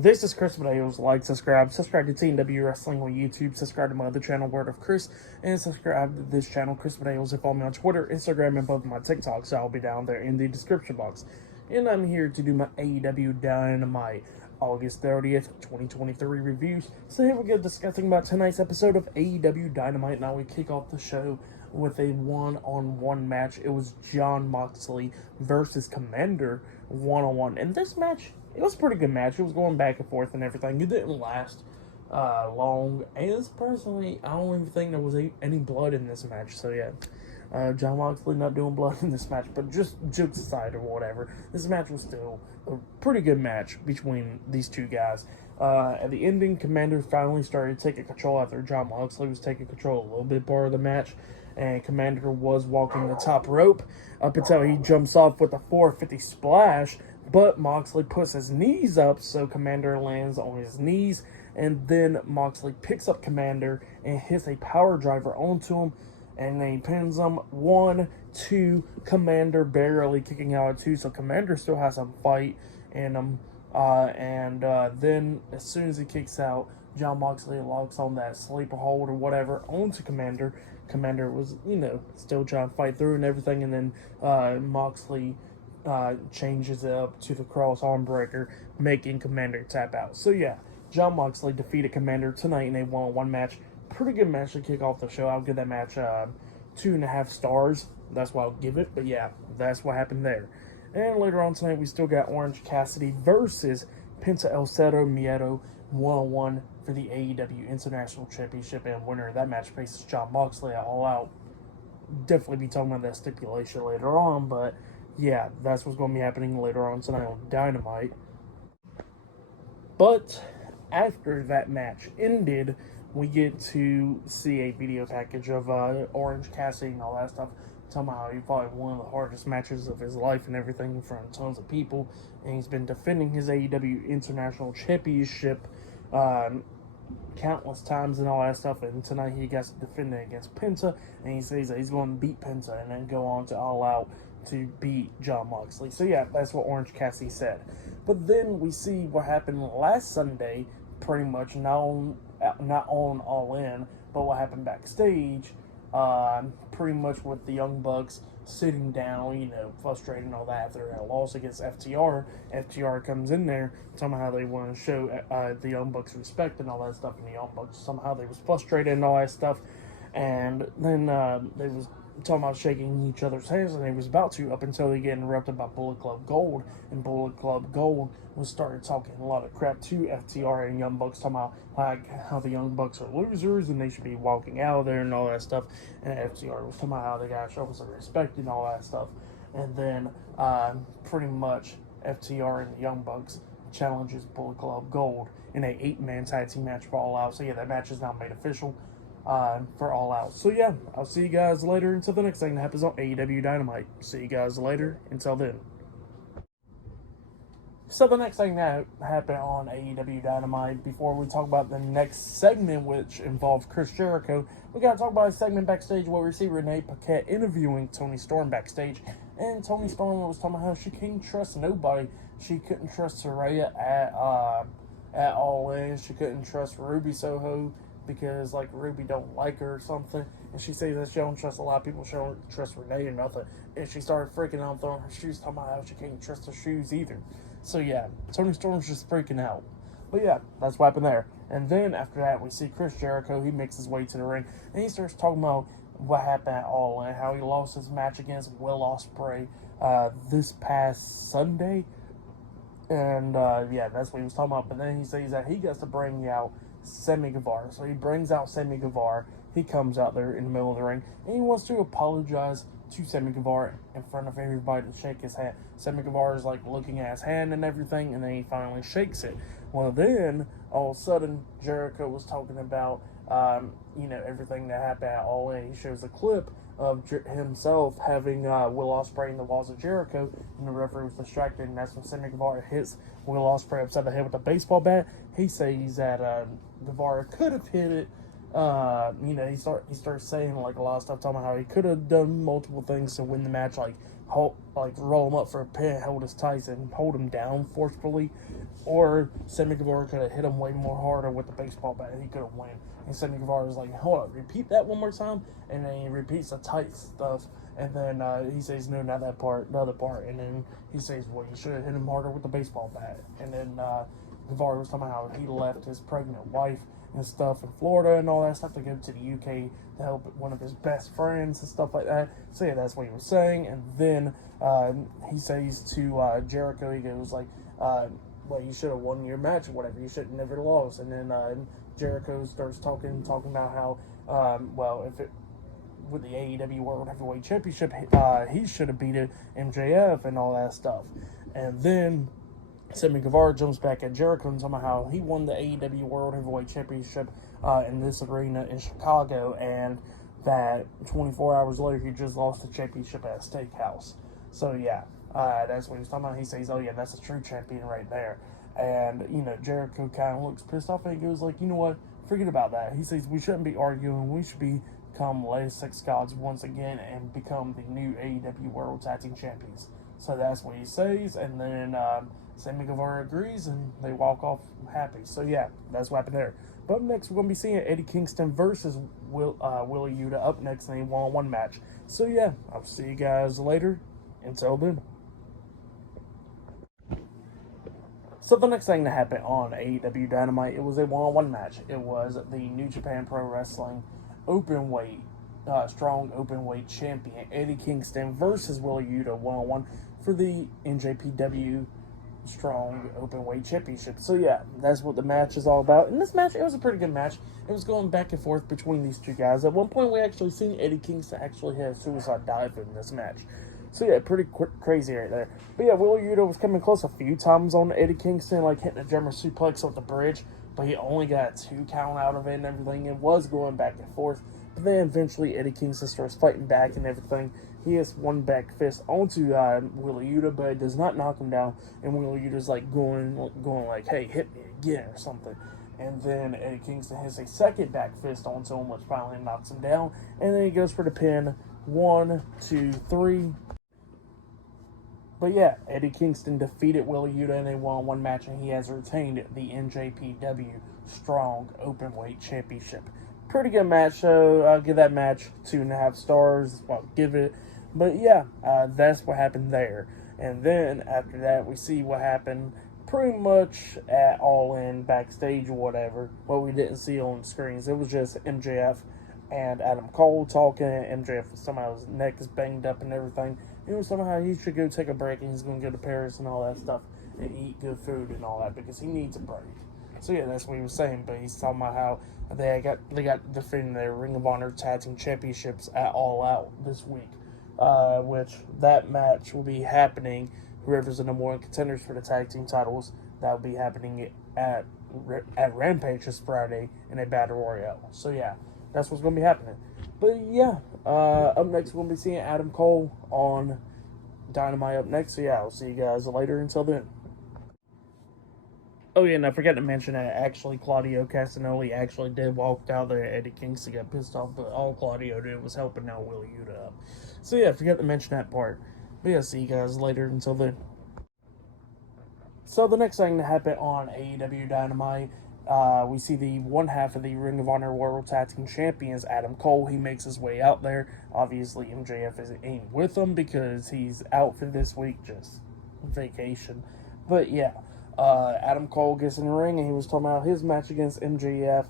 This is Chris Videos. Like, subscribe to TNW Wrestling on YouTube, subscribe to my other channel, Word of Chris, and subscribe to this channel, Chris Videos, and follow me on Twitter, Instagram, and both of my TikToks. I'll be down there in the description box. And I'm here to do my AEW Dynamite August 30th, 2023 reviews. So here we go, discussing about tonight's episode of AEW Dynamite. Now we kick off the show with a one-on-one match. It was Jon Moxley versus Commander one-on-one. And this match, it was a pretty good match. It was going back and forth and everything. It didn't last long. And personally, I don't even think there was any blood in this match. So yeah, Jon Moxley not doing blood in this match. But just jokes aside or whatever, this match was still a pretty good match between these two guys. At the ending, Commander finally started taking control after Jon Moxley was taking control a little bit part of the match. And Commander was walking the top rope up until he jumps off with a 450 splash. But Moxley puts his knees up, so Commander lands on his knees. And then Moxley picks up Commander and hits a power driver onto him. And then he pins him 1, 2, Commander barely kicking out at 2. So Commander still has some fight in him. Then as soon as he kicks out, Jon Moxley locks on that sleeper hold or whatever onto Commander. Commander was, still trying to fight through and everything. And then Moxley changes it up to the cross arm breaker, making Commander tap out. So yeah, Jon Moxley defeated Commander tonight in a one-on-one match. Pretty good match to kick off the show. I'll give that match 2.5 stars. That's what I'll give it. But yeah, that's what happened there. And later on tonight, we still got Orange Cassidy versus Penta El Cero Miedo one-on-one for the AEW International Championship, and winner of that match faces Jon Moxley at All Out. Definitely be talking about that stipulation later on, but yeah, that's what's going to be happening later on tonight on Dynamite. But after that match ended, we get to see a video package of Orange Cassidy and all that stuff. Talking about how he fought one of the hardest matches of his life and everything in front of tons of people. And he's been defending his AEW International Championship countless times and all that stuff. And tonight he gets to defend it against Penta. And he says that he's going to beat Penta and then go on to All Out to beat Jon Moxley. So yeah, that's what Orange Cassidy said. But then we see what happened last Sunday, pretty much not on All In, but what happened backstage. Pretty much with the Young Bucks sitting down, frustrated and all that after a loss against FTR. FTR comes in there, somehow how they want to show the Young Bucks respect and all that stuff, and the Young Bucks somehow they was frustrated and all that stuff. And then they was talking about shaking each other's hands, and they was about to, up until they get interrupted by Bullet Club Gold, and Bullet Club Gold was started talking a lot of crap to FTR and Young Bucks, talking about like how the Young Bucks are losers and they should be walking out of there and all that stuff. And FTR was talking about how they gotta show some respect and all that stuff. And then pretty much FTR and the Young Bucks challenges Bullet Club Gold in a 8-man tag team match for All Out. So yeah, that match is now made official for All Out. So yeah, I'll see you guys later until the next thing that happens on AEW Dynamite. See you guys later. Until then. So the next thing that happened on AEW Dynamite, before we talk about the next segment, which involved Chris Jericho, we got to talk about a segment backstage where we see Renee Paquette interviewing Toni Storm backstage. And Toni Storm was talking about how she can't trust nobody. She couldn't trust Saraya at All In. She couldn't trust Ruby Soho because like Ruby don't like her or something. And she says that she don't trust a lot of people. She don't trust Renee or nothing. And she started freaking out, throwing her shoes, talking about how she can't trust her shoes either. So yeah, Toni Storm's just freaking out. But yeah, that's what happened there. And then after that, we see Chris Jericho. He makes his way to the ring, and he starts talking about what happened at All In, how he lost his match against Will Ospreay this past Sunday. And yeah, that's what he was talking about. But then he says that he gets to bring out Sammy Guevara. So he brings out Sammy Guevara. He comes out there in the middle of the ring, and he wants to apologize to Sammy Guevara in front of everybody to shake his hand. Sammy Guevara is like looking at his hand and everything, and then he finally shakes it. Well, then all of a sudden Jericho was talking about everything that happened at All In. He shows a clip of himself having Will Ospreay in the walls of Jericho, and the referee was distracted, and that's when Sammy Guevara hits Will Ospreay upside the head with a baseball bat. He says that Guevara could have hit it. He starts saying like a lot of stuff, talking about how he could have done multiple things to win the match, like roll him up for a pin, hold his tights, and hold him down forcefully. Or Sammy Guevara could have hit him way more harder with the baseball bat. He could have won. And Sammy Guevara was like, hold up, repeat that one more time. And then he repeats the tight stuff. And then he says, no, not that part, the other part. And then he says, well, you should have hit him harder with the baseball bat. And then Guevara was talking about how he left his pregnant wife and stuff in Florida and all that stuff to go to the UK to help one of his best friends and stuff like that. So yeah, that's what he was saying. And then he says to Jericho, he goes like, well, you should have won your match or whatever. You should have never lost. And then Jericho starts talking about how, well, if it with the AEW World Heavyweight Championship, he should have beat MJF and all that stuff. And then Sammy Guevara jumps back at Jericho and somehow he won the AEW World Heavyweight Championship in this arena in Chicago, and that 24 hours later he just lost the championship at a steakhouse. So yeah, that's what he was talking about. He says, oh yeah, that's a true champion right there. And, you know, Jericho kind of looks pissed off and he goes like, you know what, forget about that. He says, we shouldn't be arguing, we should become latest six gods once again and become the new AEW World Tag Team Champions. So that's what he says, and then Sammy Guevara agrees, and they walk off happy. So yeah, that's what happened there. But up next, we're going to be seeing Eddie Kingston versus Wheeler Yuta up next in a one-on-one match. So yeah, I'll see you guys later. Until then. So the next thing that happened on AEW Dynamite, it was a one-on-one match. It was the New Japan Pro Wrestling Openweight, Strong Openweight Champion Eddie Kingston versus Wheeler Yuta one-on-one for the NJPW Strong Openweight Championship. So yeah, that's what the match is all about. In this match, it was a pretty good match. It was going back and forth between these two guys. At one point, we actually seen Eddie Kingston actually have a suicide dive in this match. So yeah, pretty crazy right there. But yeah, Wheeler Yuta was coming close a few times on Eddie Kingston, like hitting a German suplex off the bridge, but he only got 2 count out of it and everything. It was going back and forth. But then eventually Eddie Kingston starts fighting back and everything. He has one back fist onto Wheeler Yuta, but it does not knock him down. And Wheeler Yuta's like going like, hey, hit me again or something. And then Eddie Kingston has a second back fist onto him, which finally knocks him down. And then he goes for the pin. 1, 2, 3. But yeah, Eddie Kingston defeated Wheeler Yuta in a one-on-one match, and he has retained the NJPW Strong Openweight Championship. Pretty good match, so I'll give that match 2.5 stars. Well, give it. But yeah, that's what happened there. And then after that, we see what happened pretty much at All In backstage or whatever. What we didn't see on screens, it was just MJF and Adam Cole talking. MJF somehow his neck is banged up and everything. You know, somehow he should go take a break, and he's going to go to Paris and all that stuff and eat good food and all that because he needs a break. So yeah, that's what he was saying. But he's talking about how they got defending their Ring of Honor Tag Team Championships at All Out this week, which that match will be happening. Whoever's the number one contenders for the tag team titles, that will be happening at Rampage this Friday in a Battle Royale. So yeah, that's what's going to be happening. But yeah, up next we're going to be seeing Adam Cole on Dynamite up next. So yeah, I'll see you guys later. Until then. Oh yeah, and I forgot to mention that actually Claudio Castagnoli actually did walk out there. Eddie Kingston got pissed off, but all Claudio did was helping out Wheeler Yuta up. So yeah, I forgot to mention that part. But yeah, see you guys later. Until then. So the next thing that happened on AEW Dynamite, we see the one half of the Ring of Honor World Tag Team Champions, Adam Cole. He makes his way out there. Obviously, MJF ain't with him because he's out for this week, just vacation. But yeah, Adam Cole gets in the ring, and he was talking about his match against MJF,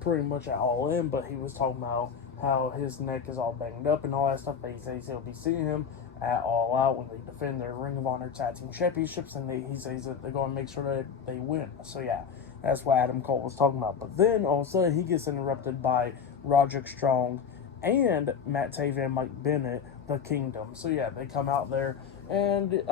pretty much at All In, but he was talking about how his neck is all banged up and all that stuff. But he says he'll be seeing him at All Out when they defend their Ring of Honor Tag Team Championships, and he says that they're going to make sure that they win. So yeah, that's what Adam Cole was talking about. But then all of a sudden he gets interrupted by Roderick Strong and Matt Taven and Mike Bennett, the Kingdom. So yeah, they come out there, and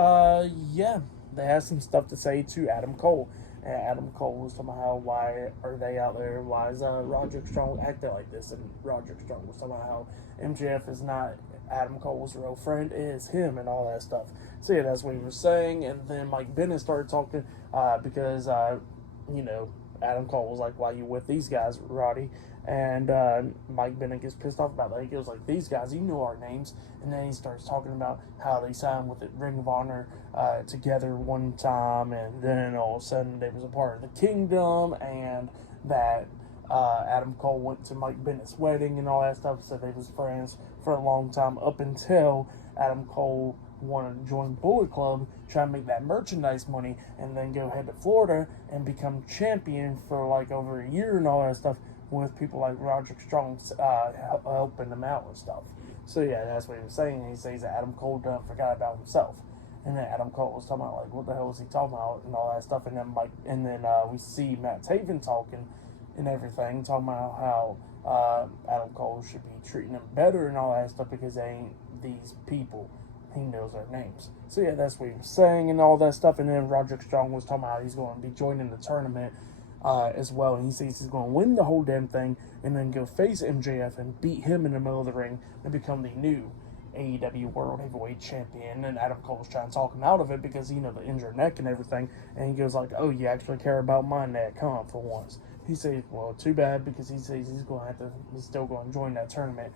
yeah, they have some stuff to say to Adam Cole. And Adam Cole was somehow, why are they out there? Why is Roderick Strong acting like this? And Roderick Strong was somehow MJF is not Adam Cole's real friend, it is him and all that stuff. So yeah, that's what he was saying. And then Mike Bennett started talking because you know, Adam Cole was like, why you with these guys, Roddy? And Mike Bennett gets pissed off about that. He goes like, "These guys, you know our names." And then he starts talking about how they signed with the Ring of Honor together one time, and then all of a sudden they was a part of the Kingdom, and that Adam Cole went to Mike Bennett's wedding and all that stuff. So they was friends for a long time up until Adam Cole wanted to join Bullet Club, try to make that merchandise money, and then go head to Florida and become champion for like over a year and all that stuff, with people like Roderick Strong helping them out and stuff. So yeah, that's what he was saying. He says that Adam Cole done forgot about himself, and then Adam Cole was talking about like, what the hell was he talking about and all that stuff. And then we see Matt Taven talking and everything, talking about how Adam Cole should be treating them better and all that stuff because they ain't these people. He knows their names. So yeah, that's what he was saying and all that stuff. And then Roderick Strong was talking about how he's going to be joining the tournament as well, and he says he's going to win the whole damn thing and then go face MJF and beat him in the middle of the ring and become the new AEW World Heavyweight Champion. And Adam Cole's trying to talk him out of it because, you know, the injured neck and everything, and he goes like, "Oh, you actually care about my neck, huh, for once?" He says, "Well, too bad," because he says he's still going to join that tournament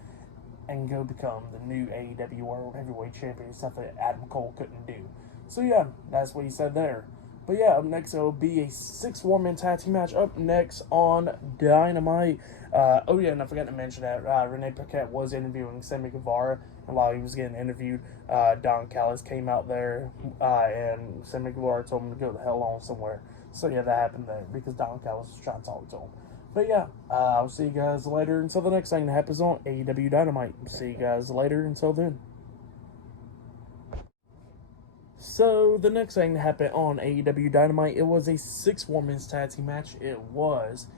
and go become the new AEW World Heavyweight Champion, stuff that Adam Cole couldn't do. So yeah, that's what he said there. But yeah, up next it will be a 6-woman tag team match up next on Dynamite. Oh yeah, and I forgot to mention that Renee Paquette was interviewing Sammy Guevara, and while he was getting interviewed, Don Callis came out there, and Sammy Guevara told him to go the hell on somewhere. So yeah, that happened there because Don Callis was trying to talk to him. But yeah, I'll see you guys later until the next thing that happens on AEW Dynamite. See you guys later until then. So the next thing that happened on AEW Dynamite, it was a 6-women's tag team match. It was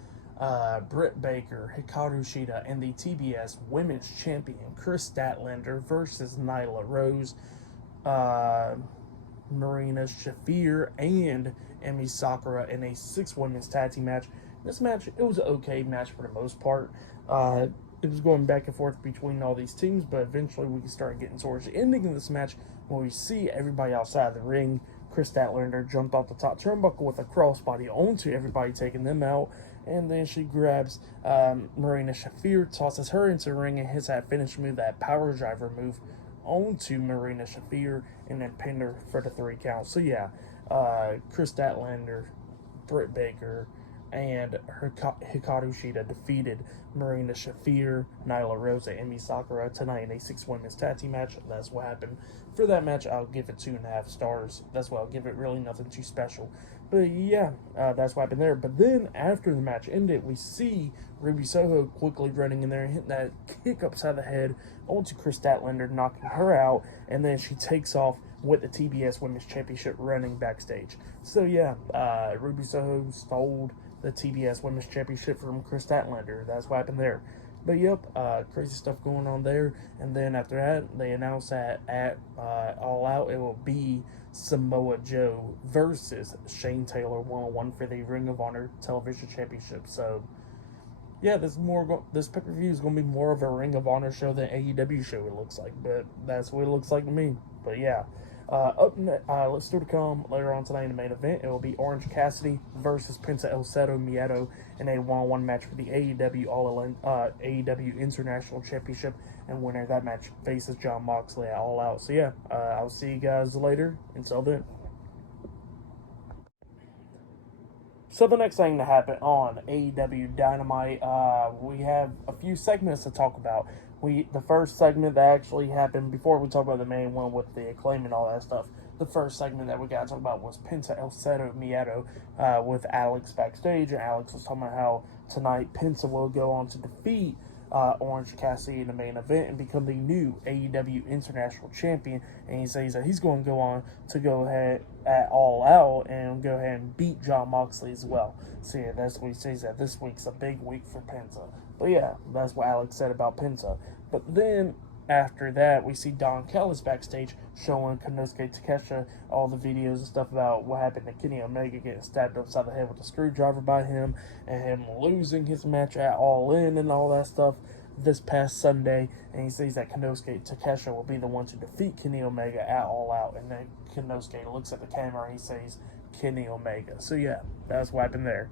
Britt Baker, Hikaru Shida, and the TBS Women's Champion Chris Statlander versus Nyla Rose, Marina Shafir, and Emi Sakura in a 6-women's tag team match. This match, it was an okay match for the most part. It was going back and forth between all these teams, but eventually we started getting towards the ending of this match when we see everybody outside the ring. Chris Statlander jumped off the top turnbuckle with a crossbody onto everybody, taking them out, and then she grabs Marina Shafir, tosses her into the ring, and hits that finish move, that power driver move, onto Marina Shafir, and then pinned her for the 3 count. So yeah, Chris Statlander, Britt Baker, and Hikaru Shida defeated Marina Shafir, Nyla Rose, and Emi Sakura tonight in a 6-women's tag team match. That's what happened. For that match, I'll give it 2.5 stars. That's why I'll give it. Really nothing too special. But yeah, that's what happened there. But then after the match ended, we see Ruby Soho quickly running in there and hitting that kick upside the head onto Chris Statlander, knocking her out, and then she takes off with the TBS Women's Championship running backstage. So yeah, Ruby Soho stole the TBS Women's Championship from Chris Statlander. That's what happened there. But yep, crazy stuff going on there. And then after that, they announced that at All Out, it will be Samoa Joe versus Shane Taylor 1-on-1 for the Ring of Honor Television Championship. So yeah, this pay-per-view is going to be more of a Ring of Honor show than AEW show, it looks like. But that's what it looks like to me. But yeah. Let's do to come later on tonight in the main event. It will be Orange Cassidy versus Penta El Zero Miedo in a 1-on-1 match for the AEW International Championship, and winner of that match faces Jon Moxley at All Out. So yeah, I'll see you guys later. Until then. So the next thing to happen on AEW Dynamite, we have a few segments to talk about. The first segment that actually happened before we talk about the main one with the Acclaim and all that stuff. The first segment that we got to talk about was Penta El Zero Miedo with Alex backstage, and Alex was talking about how tonight Penta will go on to defeat Orange Cassidy in the main event and become the new AEW International Champion. And he says that he's going to go on to go ahead at All Out and go ahead and beat Jon Moxley as well. So yeah, that's what he says, that this week's a big week for Penta. But yeah, that's what Alex said about Penta. But then after that, we see Don Callis backstage showing Konosuke Takeshita all the videos and stuff about what happened to Kenny Omega getting stabbed upside the head with a screwdriver by him, and him losing his match at All In and all that stuff this past Sunday. And he says that Konosuke Takeshita will be the one to defeat Kenny Omega at All Out. And then Konosuke looks at the camera and he says Kenny Omega. So yeah, that's what happened there.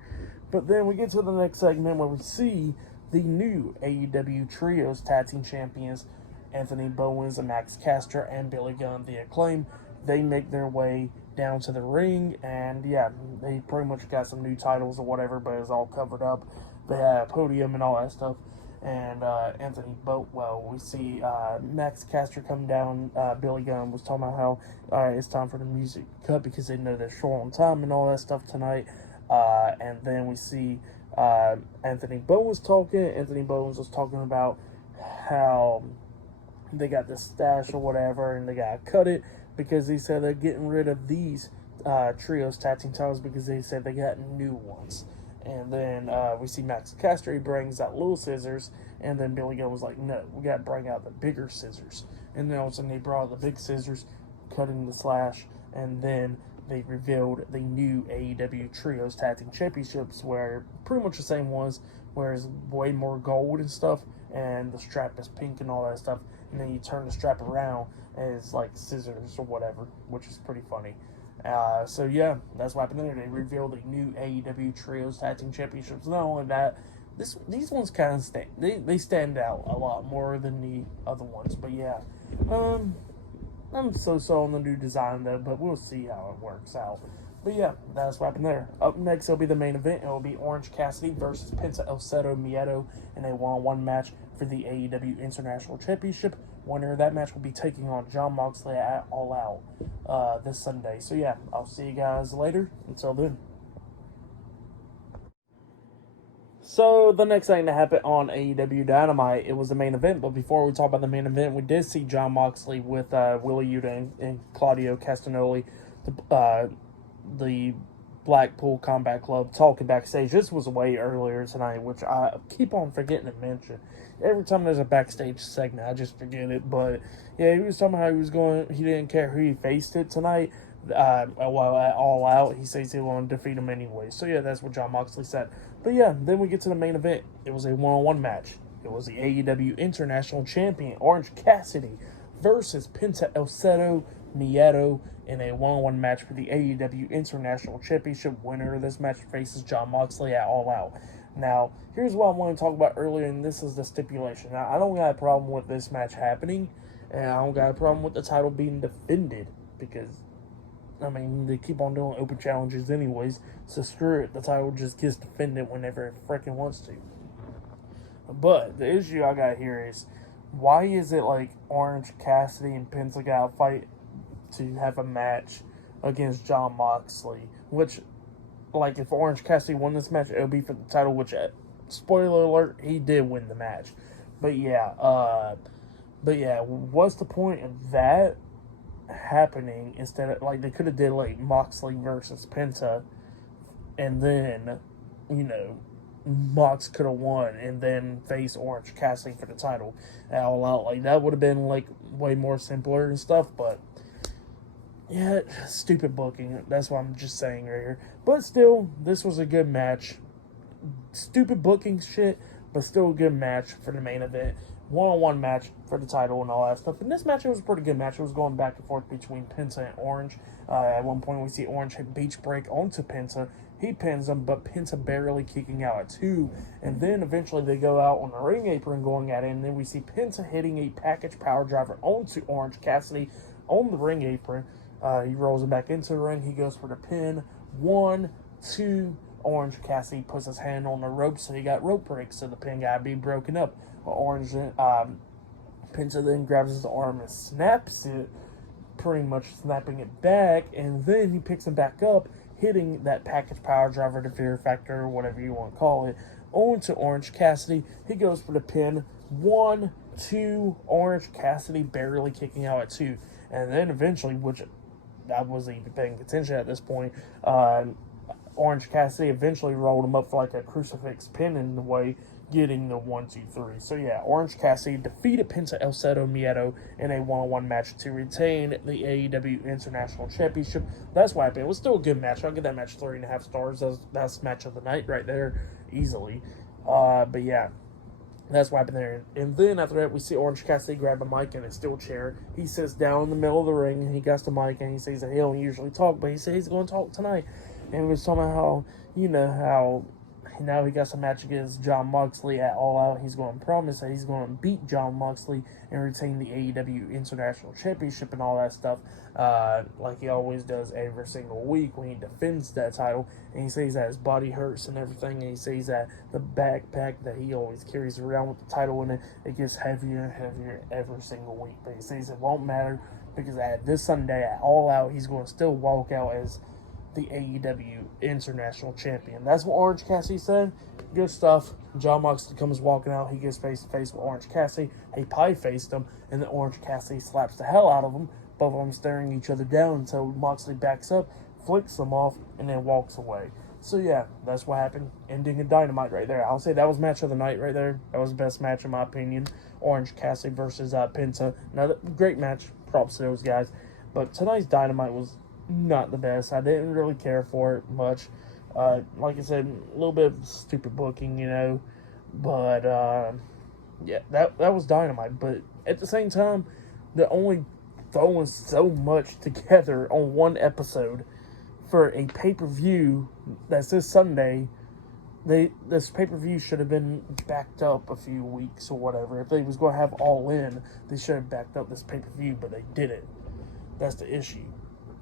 But then we get to the next segment where we see the new AEW Trios Tag Team Champions, Anthony Bowens and Max Caster and Billy Gunn, the Acclaim. They make their way down to the ring, and yeah, they pretty much got some new titles or whatever, but it's all covered up. They had a podium and all that stuff. And we see Max Caster come down. Billy Gunn was talking about how it's time for the music cut because they know they're short on time and all that stuff tonight. And then we see Anthony Bowens talking. Anthony Bowens was talking about how they got this stash or whatever, and they gotta cut it because he said they're getting rid of these trios tag team titles because they said they got new ones. And then we see Max Caster, he brings out little scissors, and then Billy Gunn was like, no, we got to bring out the bigger scissors. And then all of a sudden they brought out the big scissors, cutting the slash, and then they revealed the new AEW Trios Tag Team Championships, where pretty much the same ones, where it's way more gold and stuff, and the strap is pink and all that stuff, and then you turn the strap around, and it's like scissors or whatever, which is pretty funny. So yeah, that's what happened there. They revealed the new AEW Trios Tag Team Championships. Not only that, these ones kind of they stand out a lot more than the other ones. But yeah, I'm so on the new design though, but we'll see how it works out. But yeah, that's what happened there. Up next, it'll be the main event. It will be Orange Cassidy versus Penta El Zero Miedo in a one-on-one match for the AEW International Championship. Winner of that match will be taking on Jon Moxley at All Out this Sunday. So yeah, I'll see you guys later. Until then. So the next thing that happened on AEW Dynamite, it was the main event. But before we talk about the main event, we did see Jon Moxley with Wheeler Yuta and Claudio Castagnoli, the Blackpool Combat Club, talking backstage. This was way earlier tonight, which I keep on forgetting to mention. Every time there's a backstage segment, I just forget it. But yeah, he was talking about how he didn't care who he faced it tonight. While at All Out, he says he will defeat him anyway. So yeah, that's what Jon Moxley said. But yeah, then we get to the main event. It was a one-on-one match. It was the AEW International Champion, Orange Cassidy, versus Penta El Zero Miedo in a one-on-one match for the AEW International Championship. Winner of this match faces Jon Moxley at All Out. Now, here's what I want to talk about earlier, and this is the stipulation. Now, I don't got a problem with this match happening, and I don't got a problem with the title being defended, because, I mean, they keep on doing open challenges anyways, so screw it. The title just gets defended whenever it freaking wants to. But the issue I got here is, why is it like Orange Cassidy and Penta got to fight to have a match against Jon Moxley? Which, like, if Orange Cassidy won this match, it would be for the title, which, spoiler alert, he did win the match. But yeah, what's the point of that happening instead of, like, they could have did, like, Moxley versus Penta, and then, you know, Mox could have won and then faced Orange Cassidy for the title at All Out. Like, that would have been, like, way more simpler and stuff, but yeah, stupid booking. That's what I'm just saying right here. But still, this was a good match. Stupid booking shit, but still a good match for the main event. One-on-one match for the title and all that stuff. And this match, it was a pretty good match. It was going back and forth between Penta and Orange. At one point, we see Orange hit beach break onto Penta. He pins him, but Penta barely kicking out at 2. And then eventually they go out on the ring apron going at it. And then we see Penta hitting a package power driver onto Orange Cassidy on the ring apron. He rolls him back into the ring. He goes for the pin. 1, 2. Orange Cassidy puts his hand on the rope, so he got rope breaks, so the pin got to be broken up. Penta then grabs his arm and snaps it, pretty much snapping it back, and then he picks him back up, hitting that package power driver, the fear factor, or whatever you want to call it, onto Orange Cassidy. He goes for the pin. 1, 2. Orange Cassidy barely kicking out at 2. And then eventually, which I wasn't even paying attention at this point, Orange Cassidy eventually rolled him up for like a crucifix pin in the way, getting the 1, 2, 3. So yeah, Orange Cassidy defeated Penta El Zero Miedo in a one-on-one match to retain the AEW International Championship. That's why it was still a good match. I'll give that match 3.5 stars. That's the best match of the night right there, easily. But yeah, that's what happened there. And then after that, we see Orange Cassidy grab a mic and a steel chair. He sits down in the middle of the ring, and he gets the mic, and he says that he don't usually talk, but he says he's going to talk tonight. And he was talking about how, you know, how Now he got a match against Jon Moxley at All Out. He's going to promise that he's going to beat Jon Moxley and retain the AEW International Championship and all that stuff, like he always does every single week when he defends that title. And he says that his body hurts and everything, and he says that the backpack that he always carries around with the title in it, it gets heavier and heavier every single week. But he says it won't matter because at this Sunday at All Out, he's going to still walk out as the AEW International Champion. That's what Orange Cassidy said. Good stuff. Jon Moxley comes walking out. He gets face to face with Orange Cassidy. He pie faced him, and then Orange Cassidy slaps the hell out of him. Both of them staring each other down until Moxley backs up, flicks them off, and then walks away. So yeah, that's what happened. Ending a Dynamite right there. I'll say that was match of the night right there. That was the best match in my opinion. Orange Cassidy versus Penta. Another great match. Props to those guys. But tonight's Dynamite was not the best. I didn't really care for it much. Like I said, a little bit of stupid booking, you know. But yeah, that was Dynamite. But at the same time, they're only throwing so much together on one episode for a pay-per-view that's this Sunday. This pay-per-view should have been backed up a few weeks or whatever. If they was going to have All In, they should have backed up this pay-per-view, but they didn't. That's the issue.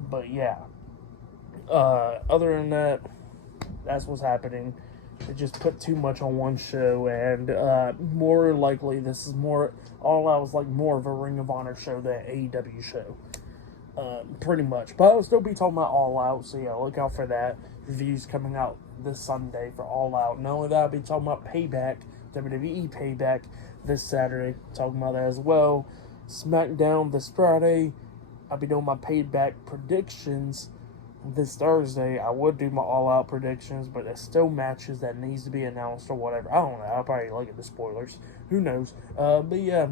But yeah, other than that, that's what's happening. They just put too much on one show, and more likely this is more, All Out was like more of a Ring of Honor show than an AEW show. Pretty much. But I'll still be talking about All Out, so yeah, look out for that. Reviews coming out this Sunday for All Out. Not only that, I'll be talking about Payback, WWE Payback, this Saturday. Talking about that as well. SmackDown this Friday. I'll be doing my Payback predictions this Thursday. I would do my All Out predictions, but there's still matches that needs to be announced or whatever. I don't know. I'll probably look at the spoilers. Who knows? But yeah,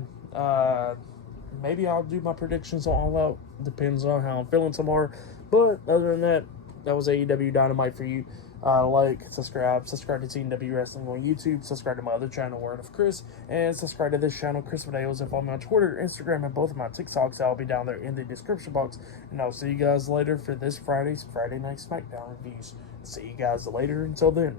maybe I'll do my predictions on All Out. Depends on how I'm feeling tomorrow. But other than that, that was AEW Dynamite for you. Like, subscribe to TNW Wrestling on YouTube, subscribe to my other channel, Word of Chris, and subscribe to this channel, Chris Videos, and follow me on Twitter, Instagram, and both of my TikToks. I'll be down there in the description box, and I'll see you guys later for this Friday Night SmackDown reviews. See you guys later. Until then.